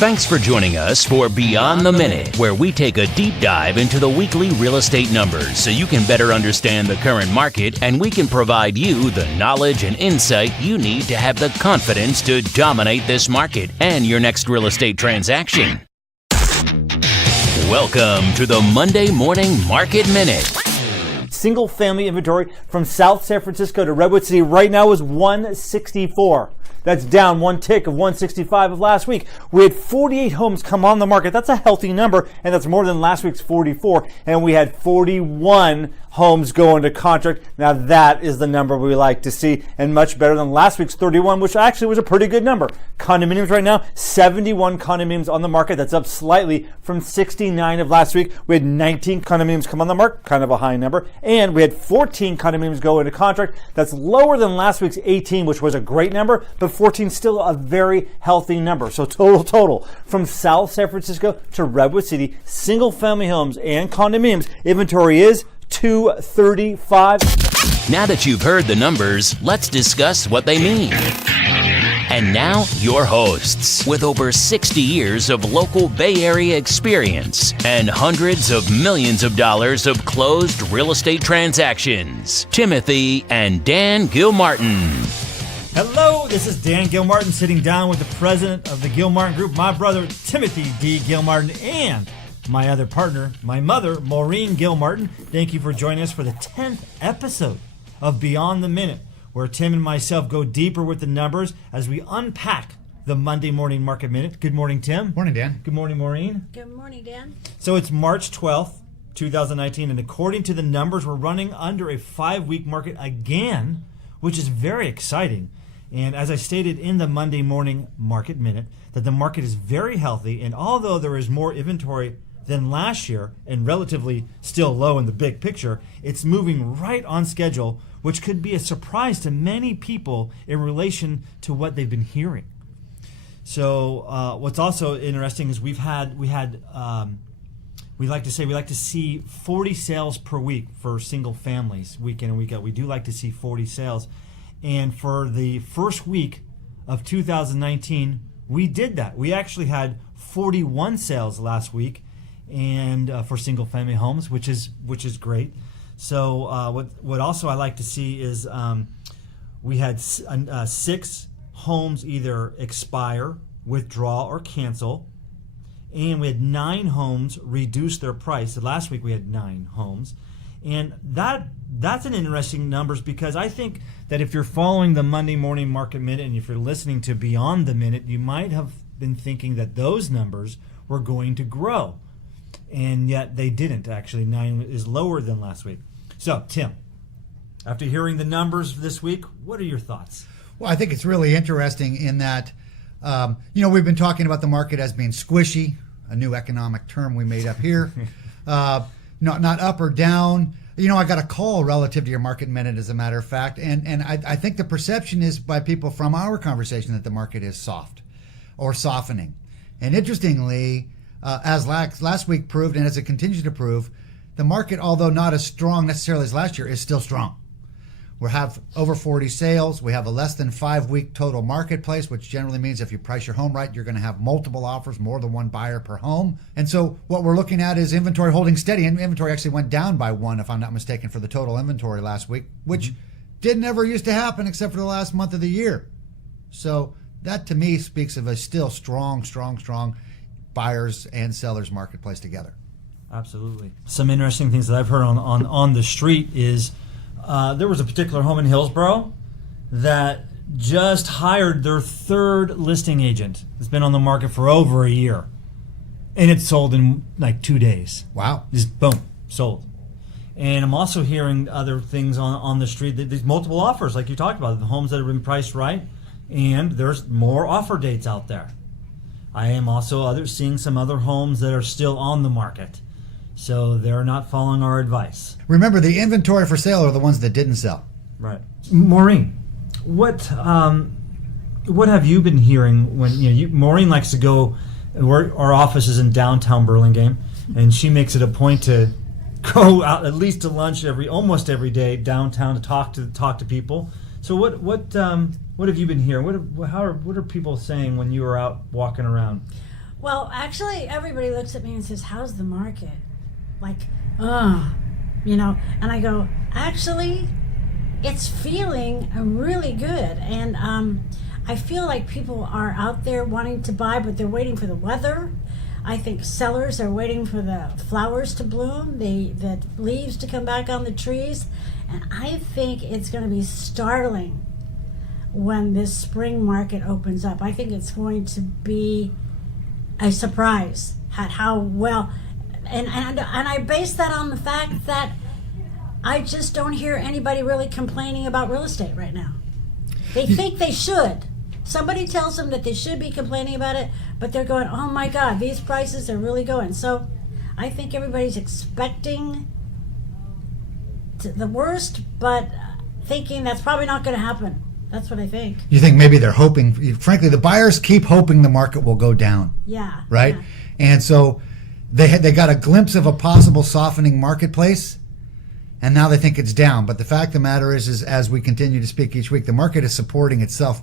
Thanks for joining us for Beyond the Minute, where we take a deep dive into the weekly real estate numbers so you can better understand the current market and we can provide you the knowledge and insight you need to have the confidence to dominate this market and your next real estate transaction. Welcome to the Monday Morning Market Minute. Single family inventory from South San Francisco to Redwood City right now is 164. That's down one tick of 165 of last week. We had 48 homes come on the market. That's a healthy number, and that's more than last week's 44. And we had 41 homes go into contract. Now that is the number we like to see, and much better than last week's 31, which actually was a pretty good number. Condominiums right now, 71 condominiums on the market. That's up slightly from 69 of last week. We had 19 condominiums come on the market, kind of a high number. And we had 14 condominiums go into contract. That's lower than last week's 18, which was a great number, but 14 still a very healthy number. So total from South San Francisco to Redwood City, single family homes and condominiums, inventory is 235. Now that you've heard the numbers, let's discuss what they mean. And now, your hosts, with over 60 years of local Bay Area experience and hundreds of millions of dollars of closed real estate transactions, Timothy and Dan Gilmartin. Hello, this is Dan Gilmartin sitting down with the president of the Gilmartin Group, my brother Timothy D. Gilmartin, and my other partner, my mother, Maureen Gilmartin. Thank you for joining us for the 10th episode of Beyond the Minute, where Tim and myself go deeper with the numbers as we unpack the Monday Morning Market Minute. Good morning, Tim. Morning, Dan. Good morning, Maureen. Good morning, Dan. So it's March 12th, 2019, and according to the numbers, we're running under a 5-week market again, which is very exciting. And as I stated in the Monday Morning Market Minute, that the market is very healthy, and although there is more inventory than last year and relatively still low in the big picture, it's moving right on schedule, which could be a surprise to many people in relation to what they've been hearing. So what's also interesting is we like to see 40 sales per week for single families, week in and week out. We do like to see 40 sales. And for the first week of 2019, we did that. We actually had 41 sales last week, and for single family homes, which is great. So what also I like to see is we had 6 homes either expire, withdraw, or cancel, and we had 9 homes reduce their price. So last week we had 9 homes, and that's an interesting numbers, because I think that if you're following the Monday Morning Market Minute and if you're listening to Beyond the Minute, you might have been thinking that those numbers were going to grow, and yet they didn't. Actually, 9 is lower than last week. So, Tim, after hearing the numbers this week, what are your thoughts? Well, I think it's really interesting in that, we've been talking about the market as being squishy, a new economic term we made up here, not up or down. I got a call relative to your Market Minute, as a matter of fact, and I think the perception is by people from our conversation that the market is soft or softening. And interestingly, as last week proved, and as it continues to prove, the market, although not as strong necessarily as last year, is still strong. We have over 40 sales. We have a less than 5-week total marketplace, which generally means if you price your home right, you're going to have multiple offers, more than one buyer per home. And so what we're looking at is inventory holding steady. And inventory actually went down by 1, if I'm not mistaken, for the total inventory last week, which didn't ever used to happen except for the last month of the year. So that to me speaks of a still strong buyers and sellers marketplace together. Absolutely. Some interesting things that I've heard on the street is there was a particular home in Hillsborough that just hired their 3rd listing agent. It's been on the market for over a year, and it sold in like 2 days. Wow. Just boom, sold. And I'm also hearing other things on the street. These multiple offers, like you talked about, the homes that have been priced right, and there's more offer dates out there. I am also seeing some other homes that are still on the market. So they're not following our advice. Remember, the inventory for sale are the ones that didn't sell. Right. Maureen, what have you been hearing when Maureen likes to go? Our office is in downtown Burlingame, and she makes it a point to go out at least to lunch almost every day downtown to talk to people. So what have you been hearing? What are people saying when you were out walking around? Well, actually, everybody looks at me and says, "How's the market?" Like, and I go, actually, it's feeling really good. And I feel like people are out there wanting to buy, but they're waiting for the weather. I think sellers are waiting for the flowers to bloom, the leaves to come back on the trees. And I think it's going to be startling when this spring market opens up. I think it's going to be a surprise at how well, and I base that on the fact that I just don't hear anybody really complaining about real estate right now. They think they should. Somebody tells them that they should be complaining about it, but they're going, oh my God, these prices are really going. So I think everybody's expecting the worst, but thinking that's probably not going to happen. That's what I think. You think maybe they're hoping, frankly, the buyers keep hoping the market will go down. Yeah. Right? Yeah. And so they got a glimpse of a possible softening marketplace, and now they think it's down. But the fact of the matter is as we continue to speak each week, the market is supporting itself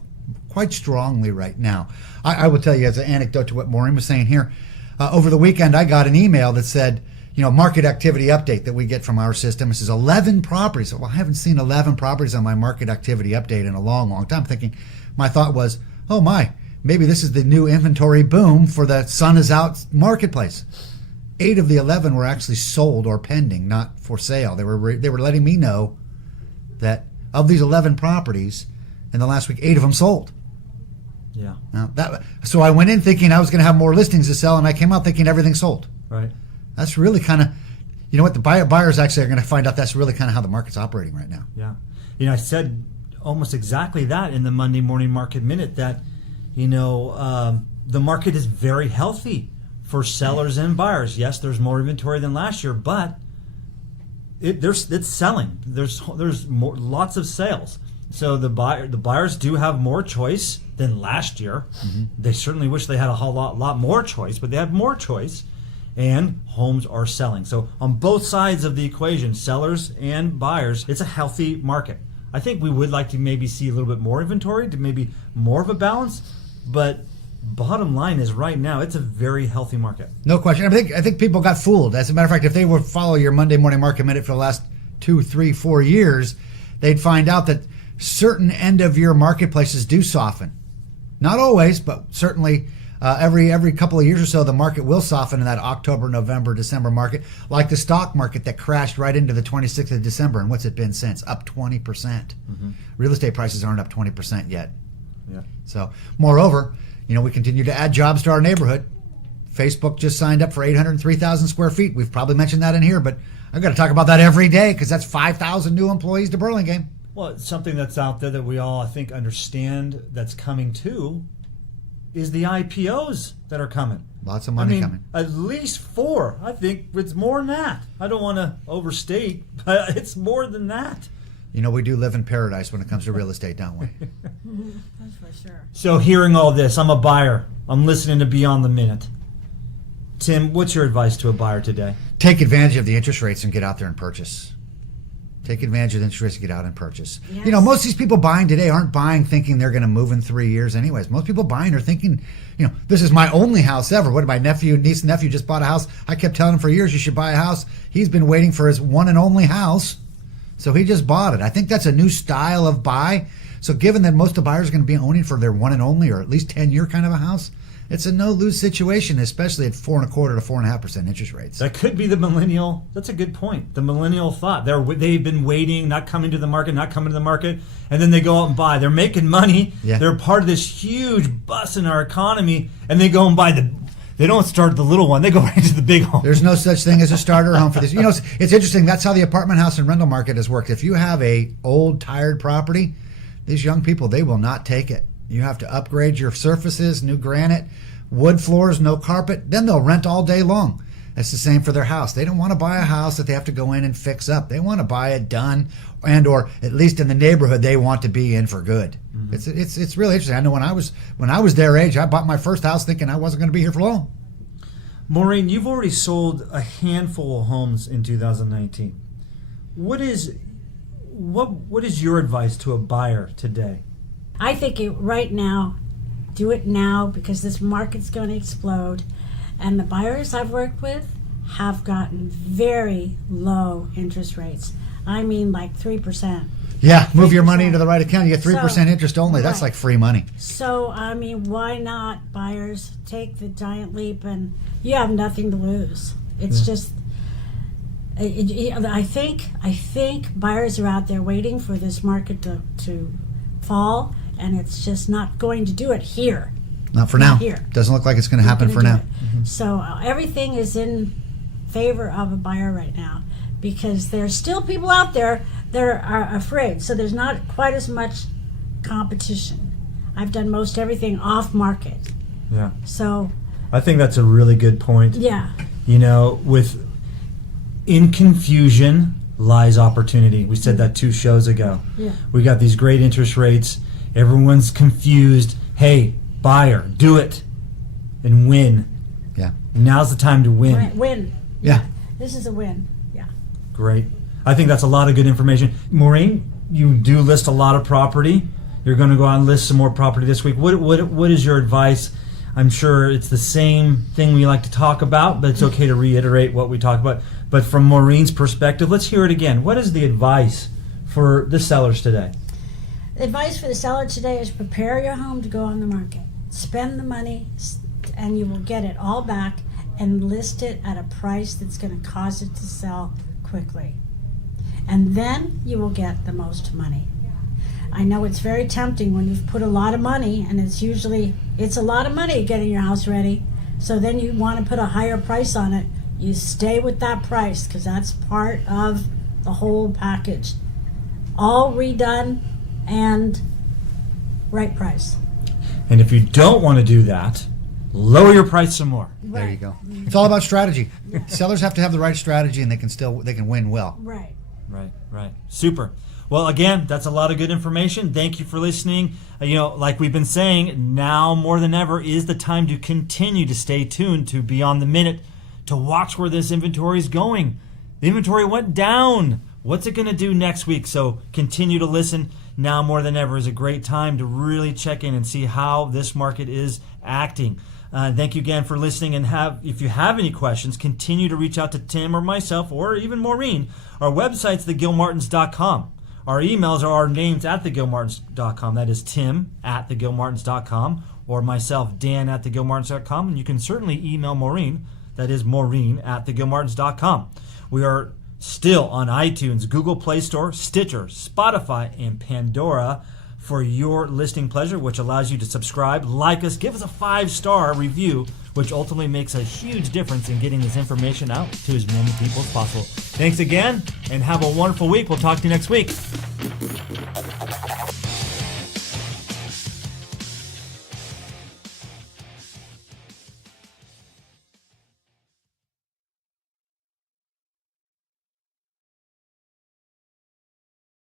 quite strongly right now. I will tell you as an anecdote to what Maureen was saying here, over the weekend I got an email that said, market activity update that we get from our system. It says 11 properties. Well, I haven't seen 11 properties on my market activity update in a long, long time. My thought was, oh my, maybe this is the new inventory boom for the sun is out marketplace. 8 of the 11 were actually sold or pending, not for sale. They were letting me know that of these 11 properties in the last week, 8 of them sold. Yeah. So I went in thinking I was going to have more listings to sell, and I came out thinking everything sold. Right. That's really kind of, the buyers actually are going to find out that's really kind of how the market's operating right now. Yeah. I said almost exactly that in the Monday Morning Market Minute, that, the market is very healthy for sellers and buyers. Yes, there's more inventory than last year, but it's selling. There's more, lots of sales. So the buyers do have more choice than last year. Mm-hmm. They certainly wish they had a whole lot more choice, but they have more choice, and homes are selling. So on both sides of the equation, sellers and buyers, it's a healthy market. I think we would like to maybe see a little bit more inventory, to maybe more of a balance, but bottom line is right now it's a very healthy market. No question. I think people got fooled. As a matter of fact, if they would follow your Monday Morning Market Minute for the last 2, 3, 4 years, they'd find out that certain end of year marketplaces do soften. Not always, but certainly every couple of years or so, the market will soften in that October, November, December market, like the stock market that crashed right into the 26th of December. And what's it been since? Up 20%. Mm-hmm. Real estate prices aren't up 20% yet. Yeah. So, moreover, we continue to add jobs to our neighborhood. Facebook just signed up for 803,000 square feet. We've probably mentioned that in here, but I've got to talk about that every day because that's 5,000 new employees to Burlingame. Well, it's something that's out there that we all, I think, understand that's coming too, is the IPOs that are coming. Lots of money coming. At least 4. I think it's more than that. I don't want to overstate, but it's more than that. We do live in paradise when it comes to real estate, don't we? That's for sure. So hearing all this, I'm a buyer. I'm listening to Beyond the Minute. Tim, what's your advice to a buyer today? Take advantage of the interest rates and get out there and purchase. Take advantage of the interest rates and get out and purchase. Yes. Most of these people buying today aren't buying thinking they're going to move in 3 years anyways. Most people buying are thinking, this is my only house ever. What, my niece and nephew just bought a house. I kept telling him for years, you should buy a house. He's been waiting for his one and only house. So he just bought it. I think that's a new style of buy. So given that most of the buyers are going to be owning for their one and only or at least 10-year kind of a house, it's a no-lose situation, especially at 4.25% to 4.5% interest rates. That could be the millennial. That's a good point. The millennial thought. They've been waiting, not coming to the market, and then they go out and buy. They're making money. Yeah. They're part of this huge bust in our economy, and they go and buy They don't start the little one. They go right into the big home. There's no such thing as a starter home for this. It's interesting. That's how the apartment house and rental market has worked. If you have a old, tired property, these young people, they will not take it. You have to upgrade your surfaces, new granite, wood floors, no carpet. Then they'll rent all day long. That's the same for their house. They don't want to buy a house that they have to go in and fix up. They want to buy it done, and or at least in the neighborhood they want to be in for good. Mm-hmm. It's really interesting. I know when I was their age, I bought my first house thinking I wasn't going to be here for long. Maureen, you've already sold a handful of homes in 2019. What is your advice to a buyer today? I think right now, Do it now because this market's going to explode. And the buyers I've worked with have gotten very low interest rates. I mean, like 3%. Yeah, move your money 3%. into the right account. You get 3% interest only. That's Right. like free money. So, I mean, why not, buyers, take the giant leap, and you have nothing to lose. It's just, I think buyers are out there waiting for this market to fall, and it's just not going to do it here. Not for now. here. Doesn't look like it's going to happen for Gonna now. do it. So everything is in favor of a buyer right now because there's still people out there that are afraid. So there's not quite as much competition. I've done most everything off market. Yeah. So I think that's a really good point. yeah, You know, in confusion lies opportunity. We said that 2 shows ago. yeah, We got these great interest rates. Everyone's confused. Hey, buyer, do it and win. Yeah. Now's the time to win. right, win. Yeah. This is a win. Yeah. Great. I think that's a lot of good information. Maureen, you do list a lot of property. You're going to go out and list some more property this week. What is your advice? I'm sure it's the same thing we like to talk about, but it's okay to reiterate what we talked about. But from Maureen's perspective, let's hear it again. What is the advice for the sellers today? The advice for the seller today is prepare your home to go on the market. Spend the money, and you will get it all back, and list it at a price that's going to cause it to sell quickly. And then you will get the most money. I know it's very tempting when you've put a lot of money, and it's a lot of money getting your house ready. So then you want to put a higher price on it. You stay with that price because that's part of the whole package. All redone and right price. And if you don't want to do that, lower your price some more. There you go. It's all about strategy. Sellers have to have the right strategy, and they can win well. Right. Right. Super. Well, again, that's a lot of good information. Thank you for listening. Like we've been saying, now more than ever is the time to continue to stay tuned to Beyond the Minute to watch where this inventory is going. The inventory went down. What's it going to do next week? So continue to listen. Now more than ever is a great time to really check in and see how this market is acting. Thank you again for listening, and if you have any questions, continue to reach out to Tim or myself or even Maureen. Our website's thegilmartins.com. Our emails are our names at thegilmartins.com. That is Tim at thegilmartins.com or myself, Dan at thegilmartins.com. And you can certainly email Maureen. That is Maureen at thegilmartins.com. We are still on iTunes, Google Play Store, Stitcher, Spotify, and Pandora for your listening pleasure, which allows you to subscribe, like us, give us a 5-star review, which ultimately makes a huge difference in getting this information out to as many people as possible. Thanks again, and have a wonderful week. We'll talk to you next week.